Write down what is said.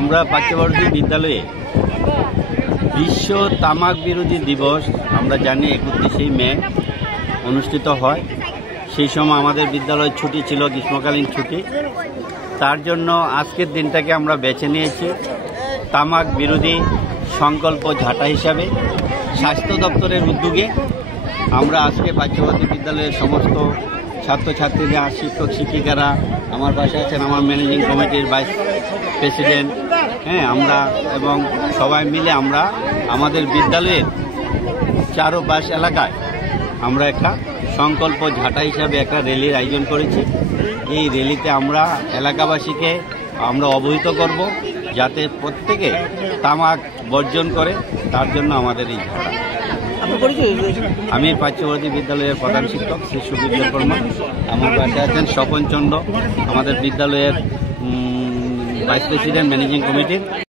আমরা পার্শ্ববর্তী বিদ্যালয়ে বিশ্ব তামাক বিরোধী দিবস আমরা জানি 31শে মে অনুষ্ঠিত হয়। সেই সময় আমাদের বিদ্যালয় ছুটি ছিল, গ্রীষ্মকালীন ছুটি। তার জন্য আজকের দিনটাকে আমরা বেছে নিয়েছি তামাক বিরোধী সংকল্প ঝাঁটা হিসাবে। স্বাস্থ্য দপ্তরের উদ্যোগে আমরা আজকে পার্শ্ববর্তী বিদ্যালয়ের সমস্ত ছাত্রছাত্রীরা, শিক্ষক শিক্ষিকারা, আমার পাশে আছেন আমার ম্যানেজিং কমিটির ভাইস প্রেসিডেন্ট, আমরা এবং সবাই মিলে আমরা আমাদের বিদ্যালয়ের চারপাশ এলাকায় আমরা একটা সংকল্প ঝাঁটা হিসাবে একটা র্যালির আয়োজন করেছি। এই র্যালিতে আমরা এলাকাবাসীকে আমরা অবহিত করব যাতে প্রত্যেকে তামাক বর্জন করে, তার জন্য আমাদের এই ঝাঁটা। আমি পার্শ্ববর্তী বিদ্যালয়ের প্রধান শিক্ষক শ্রী সুবিজয় কর্মা। আমার পাশে আছেন স্বপন চন্দ্র, আমাদের বিদ্যালয়ের ভাইস প্রেসিডেন্ট ম্যানেজিং কমিটির।